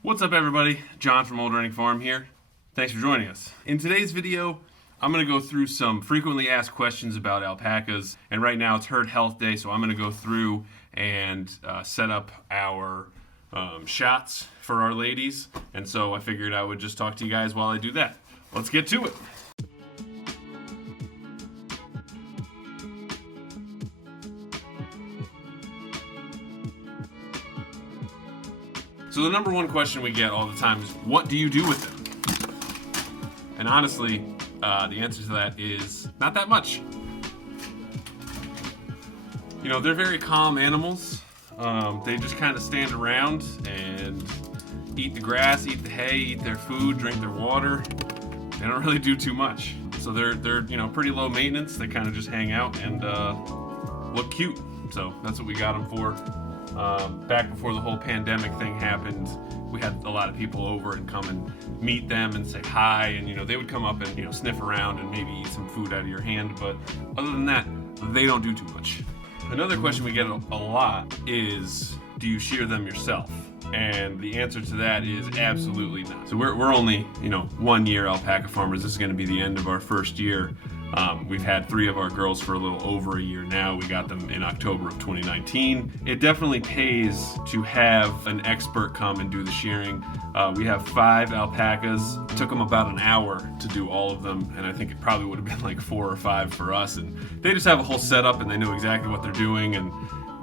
What's up, everybody? John from Old Running Farm here. Thanks for joining us. In today's video, I'm going to go through some frequently asked questions about alpacas, and right now it's Herd Health Day, so I'm going to go through and set up our shots for our ladies, and so I figured I would just talk to you guys while I do that. Let's get to it. So the number one question we get all the time is, what do you do with them? And honestly, the answer to that is not that much. You know, they're very calm animals. They just kind of stand around and eat the grass, eat the hay, eat their food, drink their water. They don't really do too much. So they're pretty low maintenance. They kind of just hang out and look cute. So that's what we got them for. Back before the whole pandemic thing happened, we had a lot of people over and come and meet them and say hi, and they would come up and sniff around and maybe eat some food out of your hand, but other than that, they don't do too much. Another question we get a lot is, do you shear them yourself? And the answer to that is absolutely not. So we're only 1 year alpaca farmers. This is going to be the end of our first year. We've had 3 of our girls for a little over a year now. We got them in October of 2019. It definitely pays to have an expert come and do the shearing. We have 5 alpacas. It took them about an hour to do all of them, and I think it probably would have been like 4 or 5 for us. And they just have a whole setup, and they know exactly what they're doing and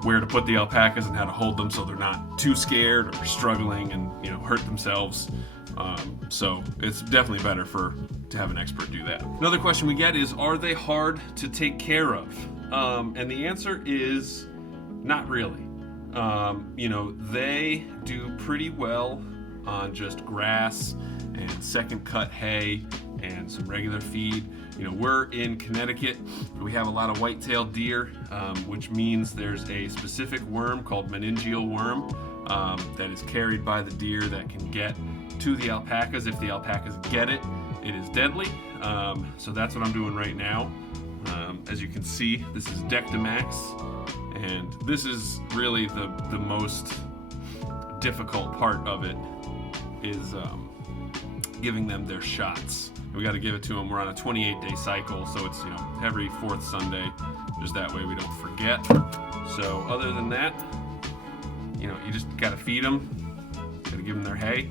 where to put the alpacas and how to hold them so they're not too scared or struggling and hurt themselves. So it's definitely better to have an expert do that. Another question we get is, are they hard to take care of? And the answer is not really. They do pretty well on just grass and second cut hay and some regular feed. We're in Connecticut. We have a lot of white-tailed deer, which means there's a specific worm called meningeal worm that is carried by the deer that can get to the alpacas. If the alpacas get it, it is deadly. So that's what I'm doing right now. As you can see, this is Dectomax, and this is really the most difficult part of it is giving them their shots. We got to give it to them. We're on a 28-day cycle, so it's every 4th Sunday, just that way we don't forget. So other than that, you just got to feed them, got to give them their hay,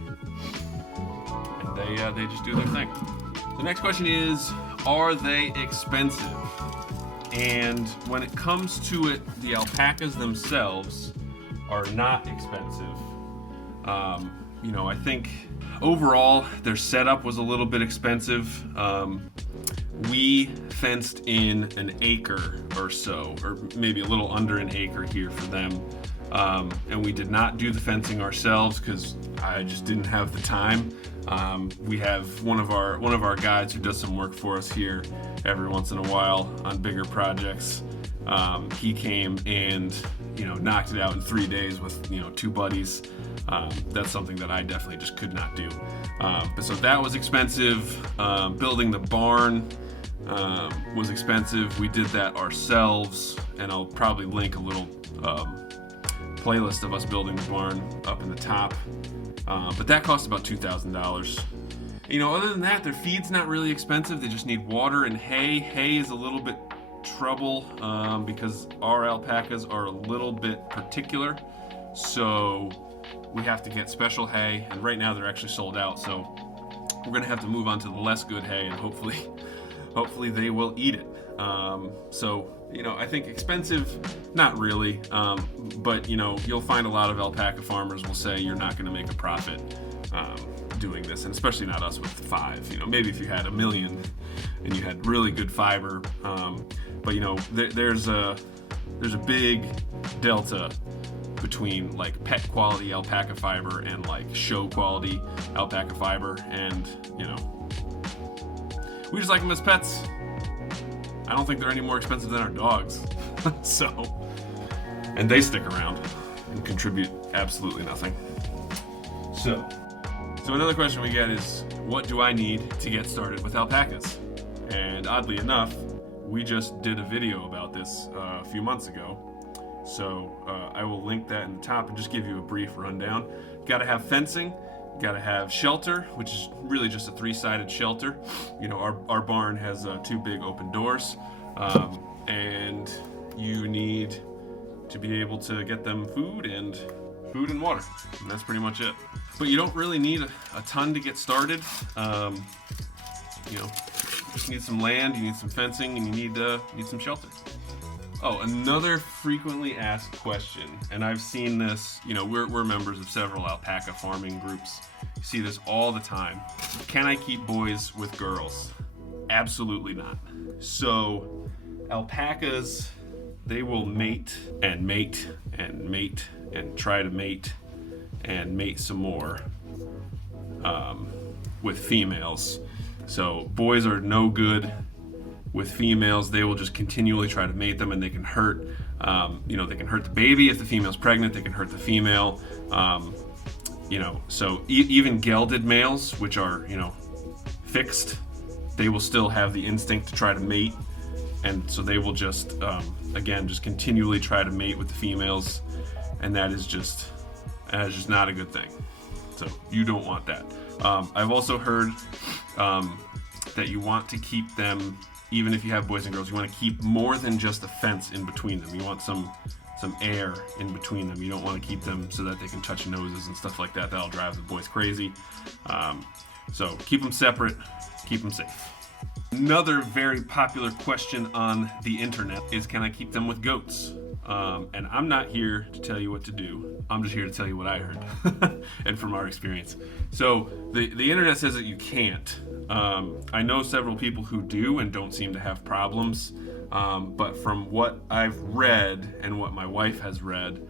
and they just do their thing. The next question is, are they expensive? And when it comes to it, the alpacas themselves are not expensive. I think overall their setup was a little bit expensive. We fenced in an acre or so, or maybe a little under an acre here for them. And we did not do the fencing ourselves because I just didn't have the time. We have one of our guys who does some work for us here every once in a while on bigger projects. He came and knocked it out in 3 days with 2 buddies. That's something that I definitely just could not do. So that was expensive. Building the barn was expensive. We did that ourselves, and I'll probably link a little playlist of us building the barn up in the top. But that cost about $2,000. Other than that, their feed's not really expensive. They just need water and hay. Hay is a little bit trouble because our alpacas are a little bit particular. So we have to get special hay, and right now they're actually sold out. So we're gonna have to move on to the less good hay, and hopefully they will eat it. I think expensive, not really, but you'll find a lot of alpaca farmers will say you're not going to make a profit doing this, and especially not us with 5. Maybe if you had 1 million and you had really good fiber, but there's a big delta between like pet quality alpaca fiber and like show quality alpaca fiber, and we just like them as pets. I don't think they're any more expensive than our dogs. And they stick around and contribute absolutely nothing. So another question we get is, what do I need to get started with alpacas? And oddly enough, we just did a video about this a few months ago. So I will link that in the top and just give you a brief rundown. Got to have fencing. Gotta have shelter, which is really just a 3-sided shelter. You know, our barn has 2 big open doors, and you need to be able to get them food and water, and that's pretty much it. But you don't really need a ton to get started. You know, you just need some land, you need some fencing, and you need some shelter. Oh, another frequently asked question, and I've seen this, you know, we're members of several alpaca farming groups. You see this all the time. Can I keep boys with girls? Absolutely not. So, alpacas, they will mate and mate and mate and try to mate and mate some more with females. So, boys are no good with females. They will just continually try to mate them, and they can hurt, you know, they can hurt the baby if the female's pregnant. They can hurt the female, you know. So even gelded males, which are, you know, fixed, they will still have the instinct to try to mate, and so they will just, again, just continually try to mate with the females, and that is just not a good thing. So you don't want that. I've also heard that you want to keep them. Even if you have boys and girls, you want to keep more than just a fence in between them. You want some air in between them. You don't want to keep them so that they can touch noses and stuff like that. That'll drive the boys crazy. So keep them separate, keep them safe. Another very popular question on the internet is, can I keep them with goats? And I'm not here to tell you what to do. I'm just here to tell you what I heard and from our experience. So the internet says that you can't. I know several people who do and don't seem to have problems. But from what I've read and what my wife has read,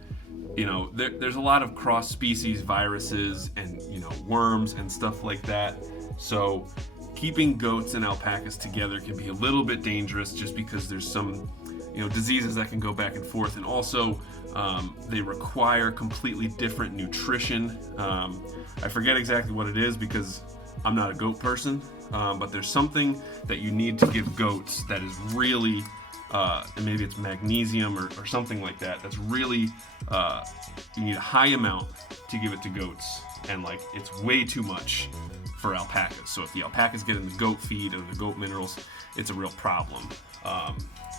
you know, there's a lot of cross-species viruses and, you know, worms and stuff like that. So keeping goats and alpacas together can be a little bit dangerous, just because there's some, you know, diseases that can go back and forth, and also they require completely different nutrition. I forget exactly what it is because I'm not a goat person, but there's something that you need to give goats that is really, and maybe it's magnesium or something like that. That's really, you need a high amount to give it to goats, and like it's way too much for alpacas. So if the alpacas get in the goat feed or the goat minerals, it's a real problem.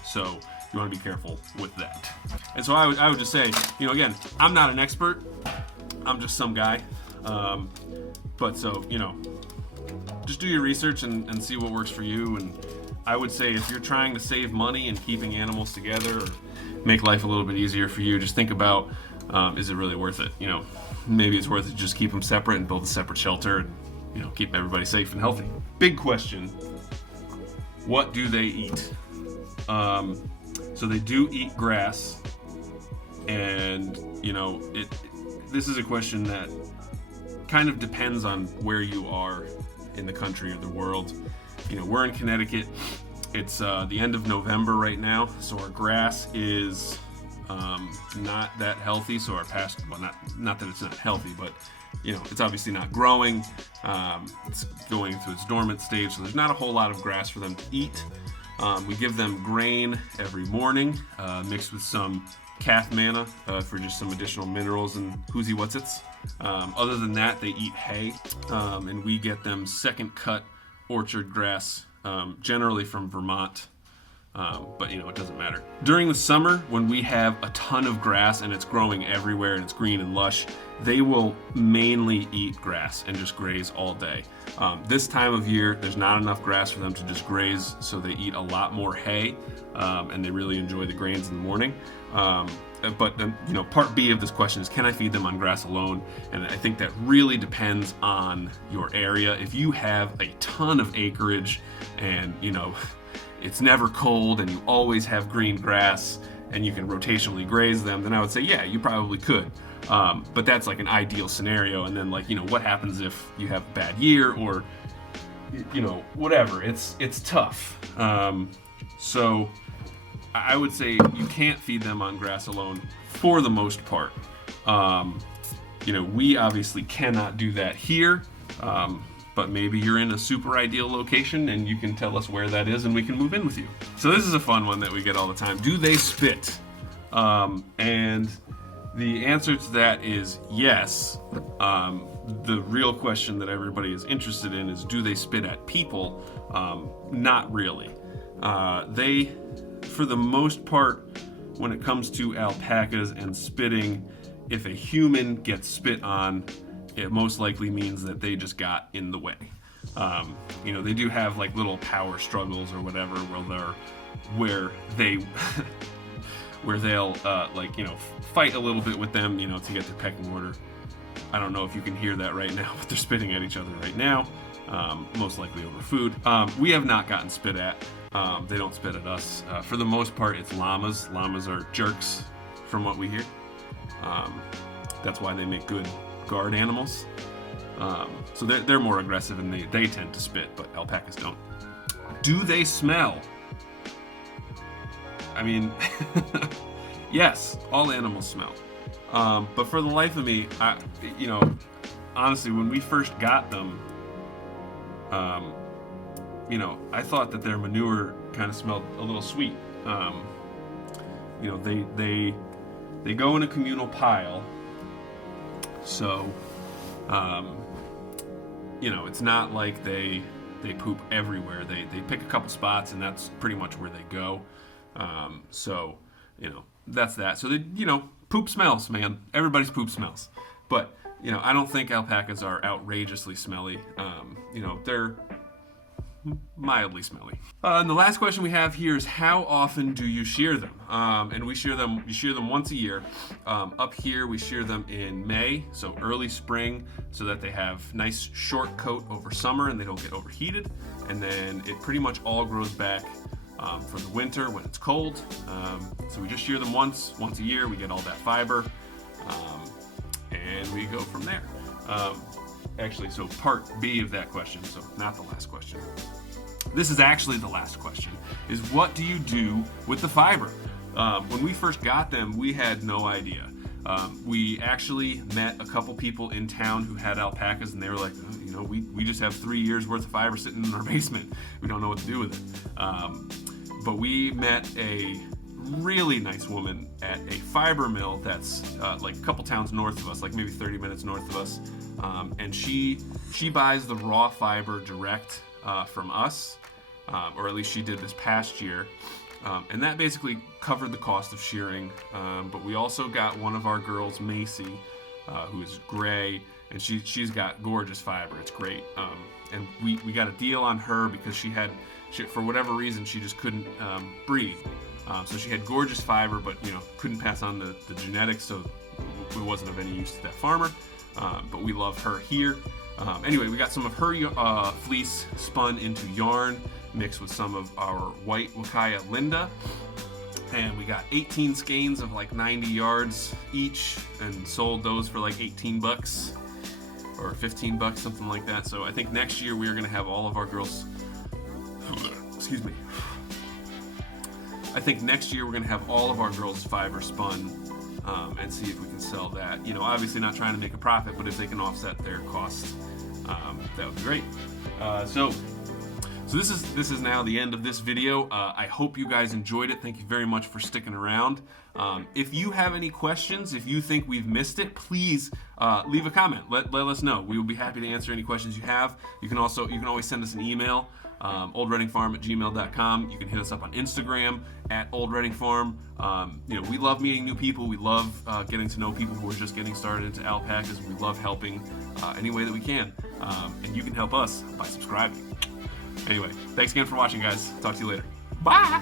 So you want to be careful with that. And so I would just say, you know, again, I'm not an expert. I'm just some guy. But so, you know, just do your research and see what works for you. And I would say if you're trying to save money and keeping animals together or make life a little bit easier for you, just think about, is it really worth it? You know, maybe it's worth it to just keep them separate and build a separate shelter and, you know, keep everybody safe and healthy. Big question. What do they eat? So they do eat grass, and, you know, this is a question that kind of depends on where you are in the country or the world. You know, we're in Connecticut. It's the end of November right now, so our grass is not that healthy. So our pasture, well, not that it's not healthy, but, you know, it's obviously not growing. It's going through its dormant stage, so there's not a whole lot of grass for them to eat. We give them grain every morning, mixed with some calf manna for just some additional minerals and whoozy whatsits. Other than that, they eat hay, and we get them second cut orchard grass, generally from Vermont. But, you know, it doesn't matter. During the summer, when we have a ton of grass and it's growing everywhere and it's green and lush, they will mainly eat grass and just graze all day. This time of year, there's not enough grass for them to just graze, so they eat a lot more hay, and they really enjoy the grains in the morning. But you know, part B of this question is, can I feed them on grass alone? And I think that really depends on your area. If you have a ton of acreage and, you know, it's never cold and you always have green grass and you can rotationally graze them, then I would say, yeah, you probably could. But that's like an ideal scenario. And then, like, you know, what happens if you have a bad year or, you know, whatever. It's tough. So I would say you can't feed them on grass alone for the most part. You know, we obviously cannot do that here. But maybe you're in a super ideal location and you can tell us where that is and we can move in with you. So this is a fun one that we get all the time. Do they spit? And the answer to that is yes. the real question that everybody is interested in is, do they spit at people? Not really. They, for the most part, when it comes to alpacas and spitting, if a human gets spit on, it most likely means that they just got in the way. They do have like little power struggles or whatever where they'll fight a little bit with them, to get their pecking order. I don't know if you can hear that right now, but they're spitting at each other right now, most likely over food. We have not gotten spit at. They don't spit at us. For the most part, it's llamas. Llamas are jerks, from what we hear. That's why they make good guard animals. So they're more aggressive and they tend to spit, but alpacas don't. Do they smell? I mean, yes, all animals smell. But for the life of me, honestly, when we first got them, I thought that their manure kind of smelled a little sweet. They go in a communal pile, so it's not like they poop everywhere. They pick a couple spots, and that's pretty much where they go. That's that. So poop smells, man. Everybody's poop smells. But I don't think alpacas are outrageously smelly. They're mildly smelly. And the last question we have here is, how often do you shear them? And we shear them once a year. Up here we shear them in May, so early spring, so that they have nice short coat over summer and they don't get overheated. And then it pretty much all grows back for the winter when it's cold. So we just shear them once a year. We get all that fiber, and we go from there. So part B of that question, so not the last question. This is actually the last question, is what do you do with the fiber? When we first got them, we had no idea. We actually met a couple people in town who had alpacas, and they were like, we just have 3 years worth of fiber sitting in our basement. We don't know what to do with it. But we met a really nice woman at a fiber mill that's like a couple towns north of us, like maybe 30 minutes north of us. And she buys the raw fiber direct from us, or at least she did this past year. And that basically covered the cost of shearing. But we also got one of our girls, Macy, who is gray, and she's got gorgeous fiber. It's great. And we got a deal on her because for whatever reason, she just couldn't breed. So she had gorgeous fiber, but couldn't pass on the genetics, so it wasn't of any use to that farmer. But we love her here. Anyway, we got some of her fleece spun into yarn, mixed with some of our white Wakaya Linda. And we got 18 skeins of like 90 yards each, and sold those for like $18 or $15, something like that. So I think next year we are going to have all of our girls. Excuse me. I think next year we're going to have all of our girls' fiber spun, and see if we can sell that. Obviously not trying to make a profit, but if they can offset their costs, that would be great. So this is now the end of this video. I hope you guys enjoyed it. Thank you very much for sticking around. If you have any questions, if you think we've missed it, please leave a comment. Let us know. We will be happy to answer any questions you have. You can always send us an email, oldreddingfarm@gmail.com. You can hit us up on Instagram @oldreddingfarm. We love meeting new people. We love getting to know people who are just getting started into alpacas. We love helping any way that we can. And you can help us by subscribing. Anyway, thanks again for watching, guys. Talk to you later. Bye!